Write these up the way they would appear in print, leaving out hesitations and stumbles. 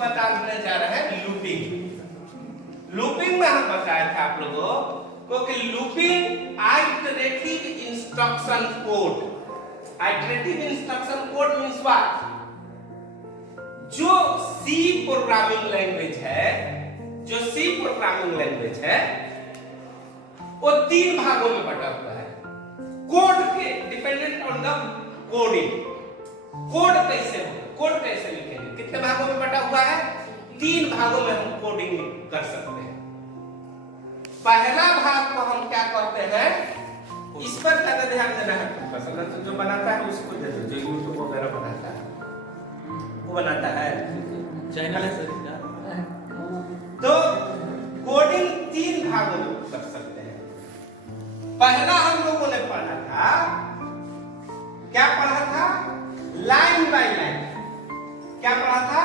बताने जा रहे हैं लूपिंग। लूपिंग में हम बताया था आप लोगों को कि looping iterative instruction code. Iterative instruction code means what? जो सी प्रोग्रामिंग लैंग्वेज है, जो सी प्रोग्रामिंग लैंग्वेज है वो 3 भागों में बटा हुआ है। कोड के dependent on the coding. Code कैसे लिखेंगे? कितने भागों में बटा हुआ है? 3 भागों में हम कोडिंग कर सकते हैं। पहला भाग को हम क्या कहते हैं, इस पर ज्यादा ध्यान देना है। तो जो बनाता है उसको दे दो, जो यूट्यूब वगैरह बनाता है वो बनाता है चैनल है सर। तो कोडिंग 3 भागों में कर सकते हैं। पहला हम लोगों ने पढ़ा था, क्या पढ़ा था? Line by line. क्या पढ़ा था?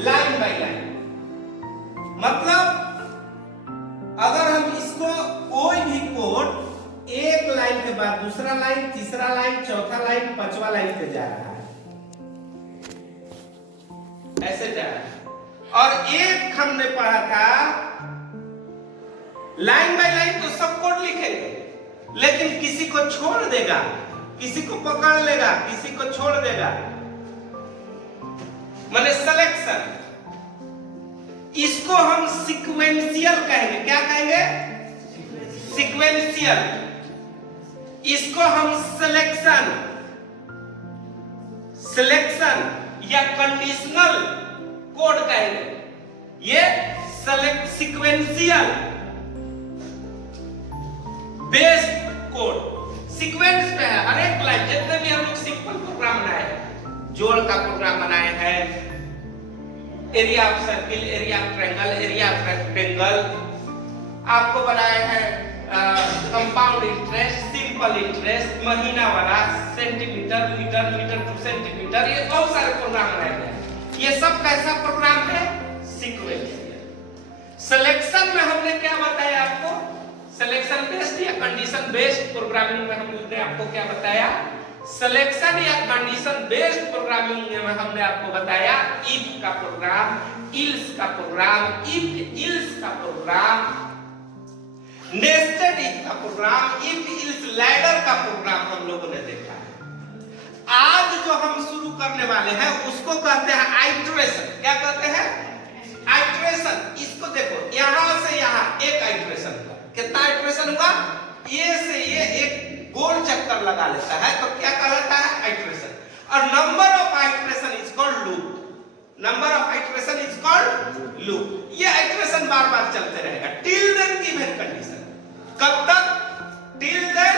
Line by line. मतलब अगर हम इसको कोई भी कोड एक लाइन के बाद दूसरा लाइन, तीसरा लाइन, चौथा लाइन, 5वां लाइन पे जा रहा है, ऐसे जा रहा है। और एक हमने पढ़ा था लाइन बाय लाइन तो सब कोड लिखेंगे, लेकिन किसी को छोड़ देगा, किसी को पकड़ लेगा, किसी को छोड़ देगा, माने सिलेक्शन। इसको हम सीक्वेंशियल कहेंगे। क्या कहेंगे? सीक्वेंशियल। इसको हम सिलेक्शन या कंडीशनल कोड कहेंगे। ये सीक्वेंशियल बेस्ड कोड सीक्वेंस पे है। हर एक लाइन, जितने भी हम लोग सिंपल प्रोग्राम बनाए हैं, जोड़ का प्रोग्राम बनाए हैं, area of circle, area of triangle, area of rectangle, आपको बनाए हैं कंपाउंड इंटरेस्ट, सिंपल इंटरेस्ट, महीना वाला, सेंटीमीटर, मीटर टू सेंटीमीटर, ये बहुत सारे प्रोग्राम बनाए हैं। ये सब कैसा प्रोग्राम है? सीक्वेंशियल। सिलेक्शन में हमने क्या बताया आपको? सिलेक्शन बेस्ड या कंडीशन बेस्ड प्रोग्रामिंग में हमने आपको क्या बताया? सिलेक्शन या कंडीशन बेस्ड प्रोग्रामिंग में हमने आपको बताया इफ का प्रोग्राम, इल्स का प्रोग्राम, इफ इल्स का प्रोग्राम, नेस्टेड इफ का प्रोग्राम, इफ इल्स लैडर का प्रोग्राम हम लोगों ने देखा है। आज जो हम शुरू करने वाले हैं उसको कहते हैं आइटरेशन। क्या कहते हैं? आइटरेशन। इसको देखो, यहां से यहां एक आइटरेशन हुआ। कितना आइटरेशन हुआ? ये से ये एक गोल चक्कर लगा लेता है तो क्या कहलाता है? आइटरेशन। और number of iteration is called loop. Number of iteration is called loop. ये आइटरेशन बार बार चलते रहेगा टिल देन गिवन कंडीशन। कब तक? टिल देन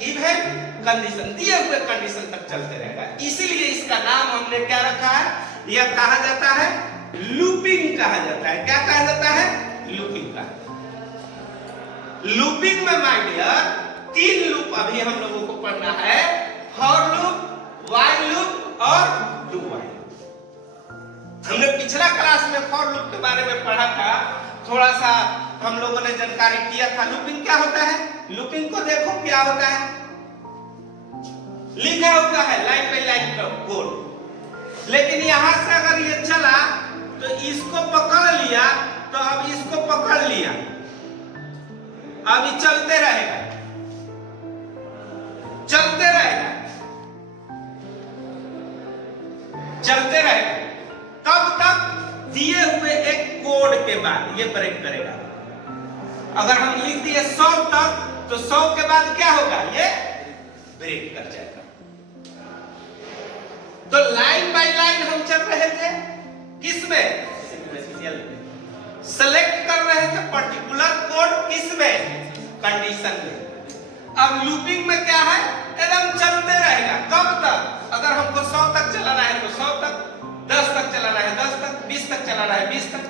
गिवन कंडीशन, दिए हुए कंडीशन तक चलते रहेगा। इसीलिए इसका नाम हमने क्या रखा है? यह कहा जाता है लूपिंग कहा जाता है। क्या कहा जाता है? लूपिंग का। लूपिंग में माय डियर 3 लूप अभी हम लोगों को पढ़ना है, फॉर लूप, व्हाइल लूप और डू व्हाइल। हमने पिछला क्लास में फॉर लूप के बारे में पढ़ा था, थोड़ा सा हम लोगों ने जानकारी किया था। लूपिंग क्या होता है? लूपिंग को देखो क्या होता है, लिखा हुआ है लाइन बाय लाइन का कोड, लेकिन यहां से अगर ये चला तो इसको पकड़ लिया, तो अब इसको पकड़ लिया, अभी चलते रहेगा, चलते रहेगा, चलते रहेगा। कब तक? दिए हुए एक कोड के बाद ये ब्रेक करेगा। अगर हम लिख दिए 100 तक, तो 100 के बाद क्या होगा? ये ब्रेक कर जाएगा। तो लाइन बाय लाइन हम चल रहे थे, किसमें? सीक्वेंशियल में। सेलेक्ट कर रहे थे पर्टिकुलर कोड, किसमें? कंडीशन में। अब लूपिंग में क्या है? एकदम चलते रहेगा। कब तक? अगर हमको 100 तक चलाना है तो 100 तक, 10 तक चलाना है 10 तक, 20 तक चलाना है 20 तक,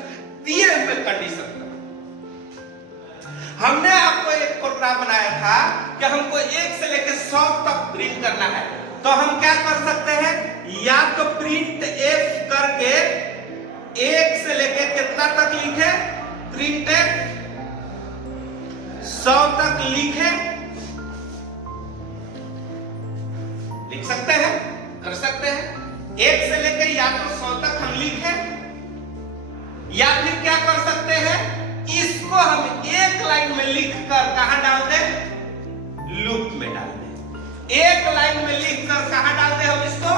दिए हुए कंडीशन तक। हमने आपको एक प्रोग्राम बनाया था कि हमको 1 से लेकर 100 तक प्रिंट करना है, तो हम क्या कर सकते हैं? या तो प्रिंट एफ करके 1 से लेकर कितना तक लिखे? प्रिंट एफ 100 तक लिखे, लिख सकते हैं, कर सकते हैं। 1 से लेकर या तो 100 तक हम लिखे, लिख कर कहां डाल दे? लूप में डाल दे। एक लाइन में लिख कर कहां डाल दे हम इसको?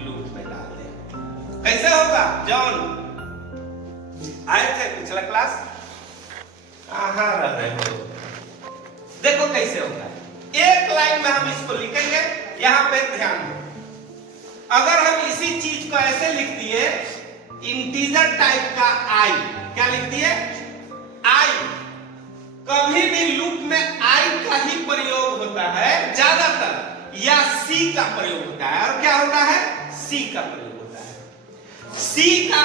लूप में डाल दे। कैसे होगा? जॉन आए थे पिछला क्लास, कहां रह रहे हो? देखो कैसे होगा। एक लाइन में हम इसको लिखेंगे, यहां पे ध्यान दो। अगर हम इसी चीज को ऐसे लिख दिए, इंटीजर टाइप का आई, क्या लिख दिए? आई। कभी भी लूप में आई का ही प्रयोग होता है ज्यादातर, या सी का प्रयोग होता है। और क्या होता है? सी का प्रयोग होता है। सी का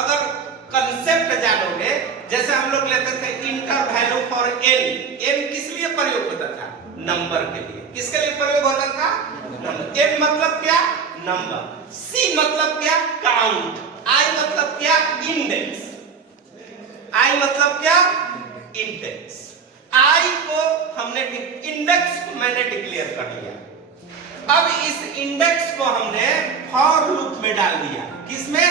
अगर कंसेप्ट जानोगे, जैसे हम लोग लेते थे inter value for N. N किस लिए प्रयोग होता था? नंबर के लिए। किसके लिए प्रयोग होता था? नंबर। एन मतलब क्या? नंबर। सी मतलब क्या? काउंट। आई मतलब क्या? इंडेक्स। आई मतलब क्या? इंडेक्स। आई को हमने इंडेक्स को मैंने डिक्लेयर कर लिया। अब इस इंडेक्स को हमने फॉर लूप में डाल दिया। किसमें?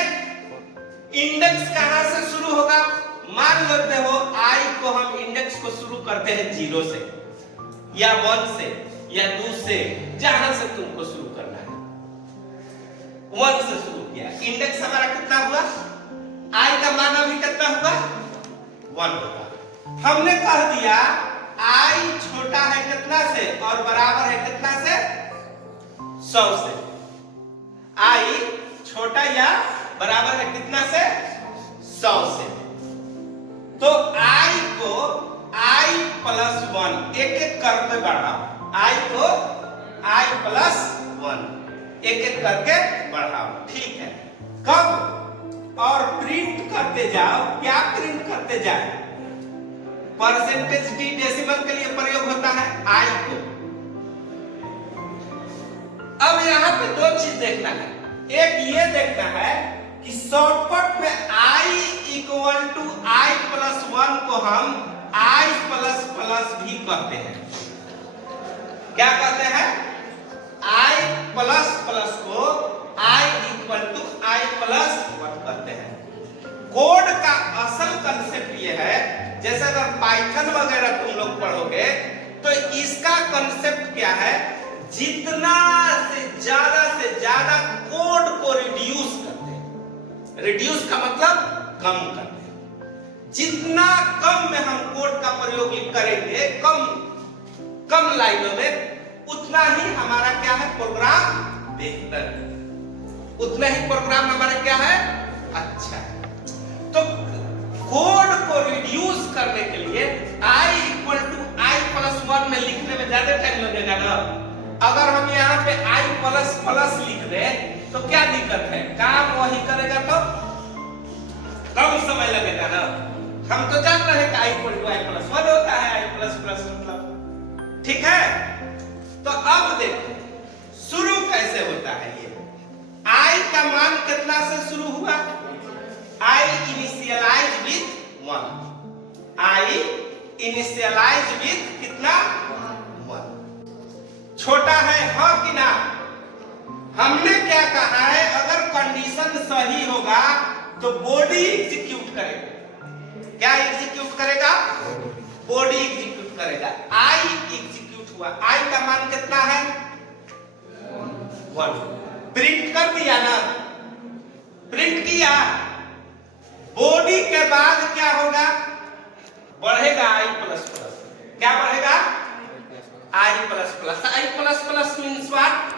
इंडेक्स कहां से शुरू होगा? मान लेते हो आई को हम इंडेक्स को शुरू करते हैं 0 से या 1 से या 2 से, जहां से तुमको शुरू करना है। 1 से शुरू किया, इंडेक्स हमारा कितना हुआ? आई का मान अभी कितना हुआ? 1 होगा। हमने कह दिया आई छोटा है कितना से और बराबर है कितना से? 100 से। आई छोटा या बराबर है कितना से? 100 से। तो आई को आई प्लस 1 एक एक करके बढ़ाओ। आई को आई प्लस 1 एक एक करके बढ़ाओ। ठीक है। कब? और प्रिंट करते जाओ। क्या प्रिंट करते जाए? परसेंटेज डी डेसिमल के लिए प्रयोग होता है आई को। अब यहां पे दो चीज देखना है। एक ये देखना है कि शॉर्टकट में I equal to I plus 1 को हम आई प्लस प्लस भी कहते हैं। क्या कहते हैं? आई प्लस प्लस को I equal to I plus 1 कहते हैं। कोड का असल कंसेप्ट ये है, जैसे अगर पाइथन वगैरह तुम लोग पढ़ोगे तो इसका कंसेप्ट क्या है? जितना से ज्यादा कोड को रिड्यूस करते हैं। रिड्यूस का मतलब कम करते हैं। जितना कम में हम कोड का प्रयोग करेंगे, कम लाइनों में, उतना ही हमारा क्या है? प्रोग्राम बेहतर है। उतना ही प्रोग्राम हमारा क्या है? अच्छा है। तो कोड को रिड्यूस करने के लिए I equal to I plus 1 में लिखने में ज्यादा टाइम लगेगा ना। अगर हम यहाँ पे आई प्लस प्लस लिख दें तो क्या दिक्कत है? काम वही करेगा तो कम समय लगेगा ना। हम तो जानते हैं कि I equal to I plus 1 होता है, आई प्लस प्लस मतलब। ठीक है। तो अब देखो शुरू कैसे होता है। ये आई का मान कितना से शुरू हुआ? I initialize with 1। I initialize with कितना? 1। छोटा है हाँ कि ना? हमने क्या कहा है? अगर कंडीशन सही होगा तो बॉडी एग्जीक्यूट करेगा। क्या एग्जीक्यूट करेगा? बॉडी एग्जीक्यूट करेगा। आई एग्जीक्यूट हुआ। आई का मान कितना है? 1। प्रिंट कर दिया ना? प्रिंट किया। बॉडी के बाद क्या होगा? बढ़ेगा आई प्लस प्लस। क्या बढ़ेगा? I plus plus. I plus plus means what?